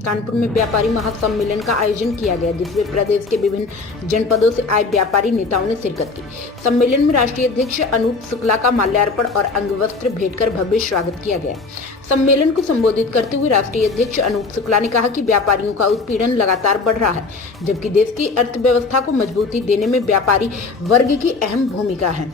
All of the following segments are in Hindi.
कानपुर में व्यापारी महासम्मेलन का आयोजन किया गया, जिसमें प्रदेश के विभिन्न जनपदों से आए व्यापारी नेताओं ने शिरकत की। सम्मेलन में राष्ट्रीय अध्यक्ष अनूप शुक्ला का माल्यार्पण और अंगवस्त्र भेंट कर भव्य स्वागत किया गया। सम्मेलन को संबोधित करते हुए राष्ट्रीय अध्यक्ष अनूप शुक्ला ने कहा कि व्यापारियों का उत्पीड़न लगातार बढ़ रहा है, जबकि देश की अर्थव्यवस्था को मजबूती देने में व्यापारी वर्ग की अहम भूमिका है।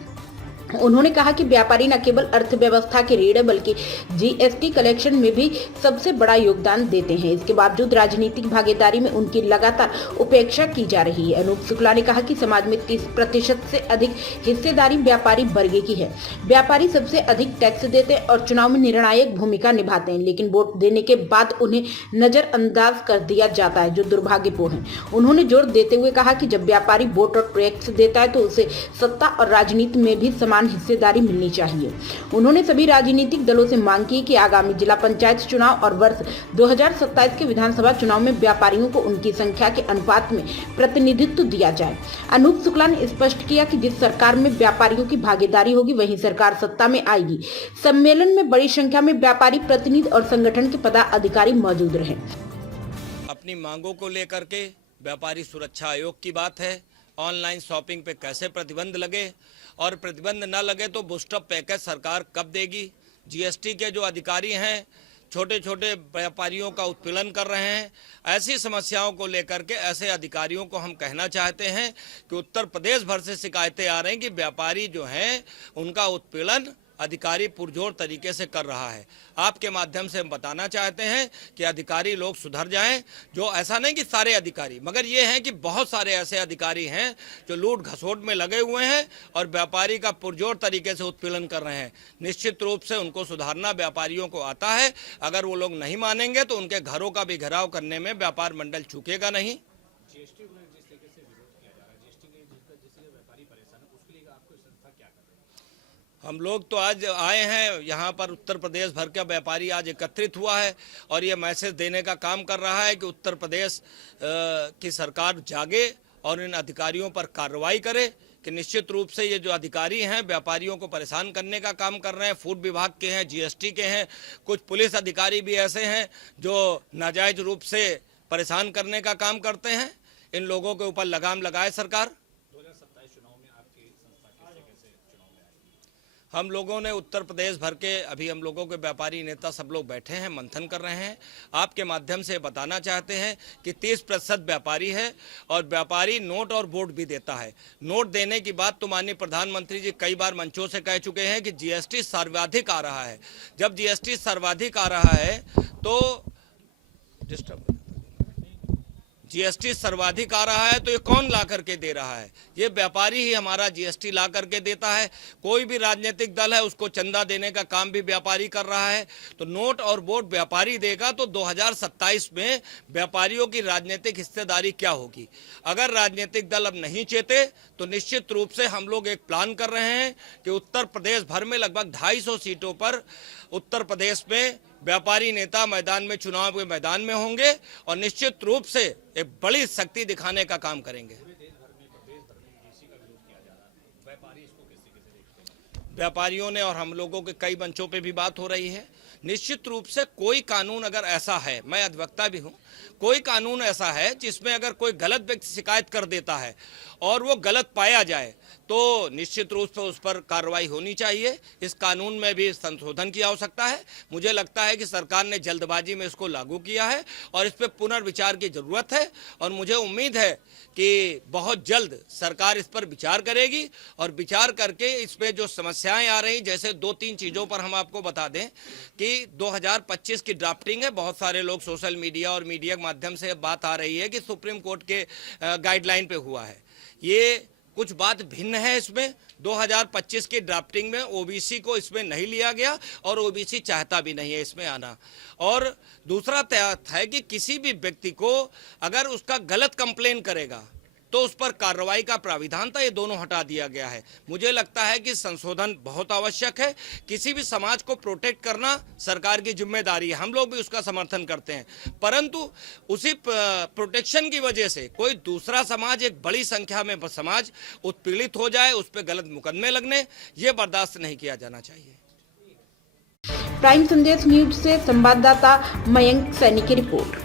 उन्होंने कहा कि व्यापारी न केवल अर्थव्यवस्था के रीढ़ बल्कि जीएसटी कलेक्शन में भी सबसे बड़ा योगदान देते हैं। इसके बावजूद राजनीतिक भागीदारी में उनकी लगातार उपेक्षा की जा रही है। अनूप शुक्ला ने कहा कि समाज में 30% से अधिक हिस्सेदारी व्यापारी वर्ग की है। व्यापारी सबसे अधिक टैक्स देते हैं और चुनाव में निर्णायक भूमिका निभाते हैं, लेकिन वोट देने के बाद उन्हें नजरअंदाज कर दिया जाता है, जो दुर्भाग्यपूर्ण है। उन्होंने जोर देते हुए कहा कि जब व्यापारी वोट और टैक्स देता है तो उसे सत्ता और राजनीति में भी समान हिस्सेदारी मिलनी चाहिए। उन्होंने सभी राजनीतिक दलों से मांग की कि आगामी जिला पंचायत चुनाव और वर्ष 2027 के विधानसभा चुनाव में व्यापारियों को उनकी संख्या के अनुपात में प्रतिनिधित्व दिया जाए। अनूप शुक्ला ने स्पष्ट किया कि जिस सरकार में व्यापारियों की भागीदारी होगी वही सरकार सत्ता में आएगी। सम्मेलन में बड़ी संख्या में व्यापारी प्रतिनिधि और संगठन के पदाधिकारी मौजूद रहे। अपनी मांगों को लेकर के व्यापारी सुरक्षा आयोग की बात है, ऑनलाइन शॉपिंग पे कैसे प्रतिबंध लगे और प्रतिबंध न लगे तो बूस्टअप पैकेज सरकार कब देगी। जीएसटी के जो अधिकारी हैं छोटे छोटे व्यापारियों का उत्पीड़न कर रहे हैं। ऐसी समस्याओं को लेकर के ऐसे अधिकारियों को हम कहना चाहते हैं कि उत्तर प्रदेश भर से शिकायतें आ रही हैं कि व्यापारी जो हैं उनका उत्पीड़न अधिकारी पुरजोर तरीके से कर रहा है। आपके माध्यम से हम बताना चाहते हैं कि अधिकारी लोग सुधर जाएं। जो ऐसा नहीं कि सारे अधिकारी, मगर ये हैं कि बहुत सारे ऐसे अधिकारी हैं जो लूट घसोट में लगे हुए हैं और व्यापारी का पुरजोर तरीके से उत्पीड़न कर रहे हैं। निश्चित रूप से उनको सुधारना व्यापारियों को आता है। अगर वो लोग नहीं मानेंगे तो उनके घरों का भी घेराव करने में व्यापार मंडल चूकेगा नहीं। हम लोग तो आज आए हैं यहाँ पर, उत्तर प्रदेश भर का व्यापारी आज एकत्रित हुआ है और ये मैसेज देने का काम कर रहा है कि उत्तर प्रदेश की सरकार जागे और इन अधिकारियों पर कार्रवाई करे कि निश्चित रूप से ये जो अधिकारी हैं व्यापारियों को परेशान करने का काम कर रहे हैं। फूड विभाग के हैं, जीएसटी के हैं, कुछ पुलिस अधिकारी भी ऐसे हैं जो नाजायज रूप से परेशान करने का काम करते हैं। इन लोगों के ऊपर लगाम लगाए सरकार। हम लोगों ने उत्तर प्रदेश भर के अभी हम लोगों के व्यापारी नेता सब लोग बैठे हैं, मंथन कर रहे हैं। आपके माध्यम से बताना चाहते हैं कि 30% व्यापारी है और व्यापारी नोट और वोट भी देता है। नोट देने की बात तो माननीय प्रधानमंत्री जी कई बार मंचों से कह चुके हैं कि जीएसटी सर्वाधिक आ रहा है। जब जीएसटी सर्वाधिक आ रहा है तो जीएसटी सर्वाधिक आ रहा है तो ये कौन ला करके दे रहा है? ये व्यापारी ही हमारा जीएसटी ला करके देता है। कोई भी राजनीतिक दल है उसको चंदा देने का काम भी व्यापारी कर रहा है। तो नोट और वोट व्यापारी देगा तो 2027 में व्यापारियों की राजनीतिक हिस्सेदारी क्या होगी? अगर राजनीतिक दल अब नहीं चेते तो निश्चित रूप से हम लोग एक प्लान कर रहे हैं कि उत्तर प्रदेश भर में लगभग 250 सीटों पर उत्तर प्रदेश में व्यापारी नेता मैदान में, चुनाव के मैदान में होंगे और निश्चित रूप से एक बड़ी शक्ति दिखाने का काम करेंगे। व्यापारियों ने और हम लोगों के कई मंचों पे भी बात हो रही है। निश्चित रूप से कोई कानून अगर ऐसा है, मैं अधिवक्ता भी हूं, कोई कानून ऐसा है जिसमें अगर कोई गलत व्यक्ति शिकायत कर देता है और वो गलत पाया जाए तो निश्चित रूप से उस पर कार्रवाई होनी चाहिए। इस कानून में भी संशोधन की आवश्यकता है। मुझे लगता है कि सरकार ने जल्दबाजी में इसको लागू किया है और इस पर पुनर्विचार की जरूरत है और मुझे उम्मीद है कि बहुत जल्द सरकार इस पर विचार करेगी और विचार करके इसमें जो समस्याएं आ रही, जैसे 2-3 चीज़ों पर हम आपको बता दें कि 2025 की ड्राफ्टिंग है। बहुत सारे लोग सोशल मीडिया और मीडिया के माध्यम से बात आ रही है कि सुप्रीम कोर्ट के गाइडलाइन पे हुआ है। ये कुछ बात भिन्न है। इसमें 2025 की ड्राफ्टिंग में ओबीसी को इसमें नहीं लिया गया और ओबीसी चाहता भी नहीं है इसमें आना। और दूसरा तथ्य है कि किसी भी व्यक्ति को अगर उसका गलत कंप्लेन करेगा तो उस पर कार्रवाई का प्राविधान था, ये दोनों हटा दिया गया है। मुझे लगता है कि संशोधन बहुत आवश्यक है। किसी भी समाज को प्रोटेक्ट करना सरकार की जिम्मेदारी है, हम लोग भी उसका समर्थन करते हैं, परंतु उसी प्रोटेक्शन की वजह से कोई दूसरा समाज, एक बड़ी संख्या में समाज उत्पीड़ित हो जाए, उस पर गलत मुकदमे लगने, ये बर्दाश्त नहीं किया जाना चाहिए। प्राइम संदेश न्यूज से संवाददाता मयंक सैनी की रिपोर्ट।